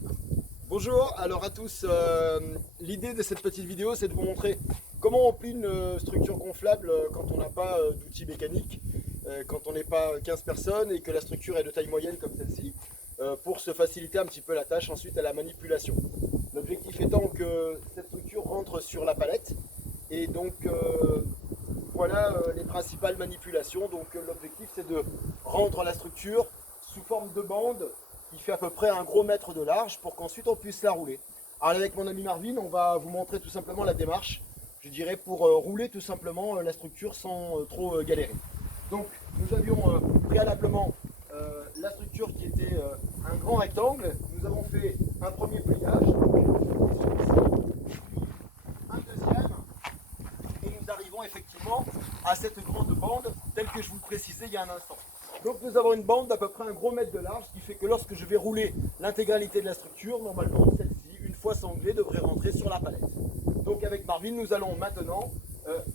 parti. Bonjour, alors à tous, l'idée de cette petite vidéo c'est de vous montrer comment on plie une structure gonflable quand on n'a pas d'outils mécaniques, quand on n'est pas 15 personnes et que la structure est de taille moyenne comme celle-ci, pour se faciliter un petit peu la tâche ensuite à la manipulation. L'objectif étant que cette structure rentre sur la palette et donc voilà les principales manipulations. Donc l'objectif c'est de rendre la structure sous forme de bande qui fait à peu près un gros mètre de large pour qu'ensuite on puisse la rouler. Alors avec mon ami Marvin, on va vous montrer tout simplement la démarche, je dirais, pour rouler tout simplement la structure sans trop galérer. Donc nous avions préalablement la structure qui était un grand rectangle. Nous avons fait un premier pliage, un deuxième, et nous arrivons effectivement à cette grande bande telle que je vous le précisais il y a un instant. Donc nous avons une bande d'à peu près un gros mètre de large, ce qui fait que lorsque je vais rouler l'intégralité de la structure, normalement celle-ci, une fois sanglée, devrait rentrer sur la palette. Donc avec Marvin, nous allons maintenant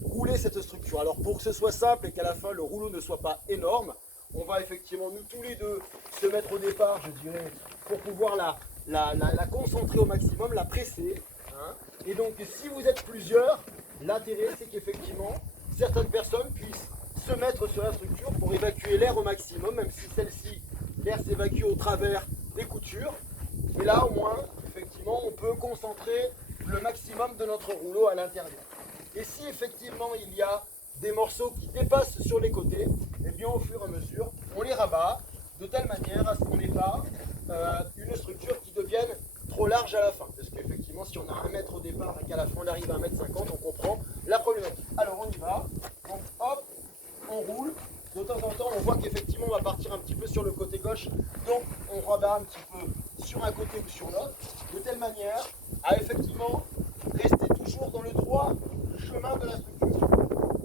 rouler cette structure. Alors pour que ce soit simple et qu'à la fin le rouleau ne soit pas énorme, on va effectivement nous tous les deux se mettre au départ, je dirais, pour pouvoir la concentrer au maximum, la presser. Hein. Et donc si vous êtes plusieurs, l'intérêt c'est qu'effectivement certaines personnes puissent se mettre sur la structure pour évacuer l'air au maximum, même si celle-ci, l'air s'évacue au travers des coutures. Mais là, au moins, effectivement, on peut concentrer le maximum de notre rouleau à l'intérieur. Et si effectivement il y a des morceaux qui dépassent sur les côtés, eh bien au fur et à mesure, on les rabat de telle manière à ce qu'on n'ait pas une structure qui devienne trop large à la fin. Parce qu'effectivement, si on a 1 mètre au départ et qu'à la fin on arrive à 1,50 m, on comprend la problématique. Alors on y va. Donc hop, on roule. De temps en temps, on voit qu'effectivement, on va partir un petit peu sur le côté gauche. Donc, on rabat un petit peu sur un côté ou sur l'autre, de telle manière à effectivement rester toujours dans le droit chemin de la structure.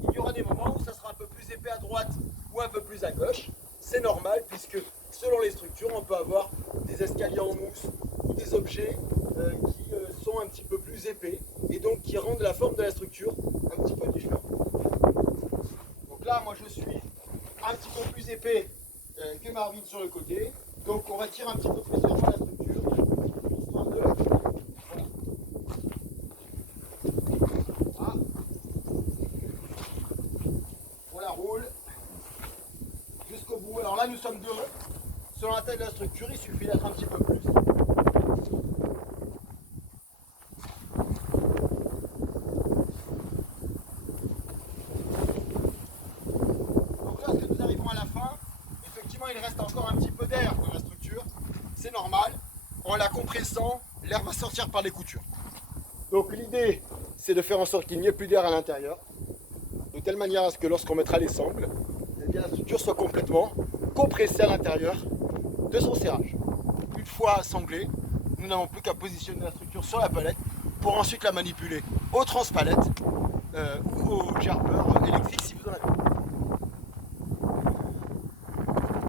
Il y aura des moments où ça sera un peu plus épais à droite ou un peu plus à gauche. C'est normal puisque selon les structures, on peut avoir des escaliers en mousse ou des objets qui sont un petit peu plus épais et donc qui rendent la forme de la structure un petit peu différente. Là, moi, je suis un petit peu plus épais que Marvin sur le côté. Donc, on retire un petit peu plus légèrement la structure, histoire de... Voilà. Ah. On la roule jusqu'au bout. Alors là, nous sommes deux. Selon la taille de la structure, il suffit d'être un petit peu plus. Il reste encore un petit peu d'air dans la structure, c'est normal. En la compressant, l'air va sortir par les coutures. Donc l'idée, c'est de faire en sorte qu'il n'y ait plus d'air à l'intérieur, de telle manière à ce que lorsqu'on mettra les sangles, eh bien, la structure soit complètement compressée à l'intérieur de son serrage. Une fois sanglée, nous n'avons plus qu'à positionner la structure sur la palette pour ensuite la manipuler au transpalette ou au gerber électrique si vous en avez.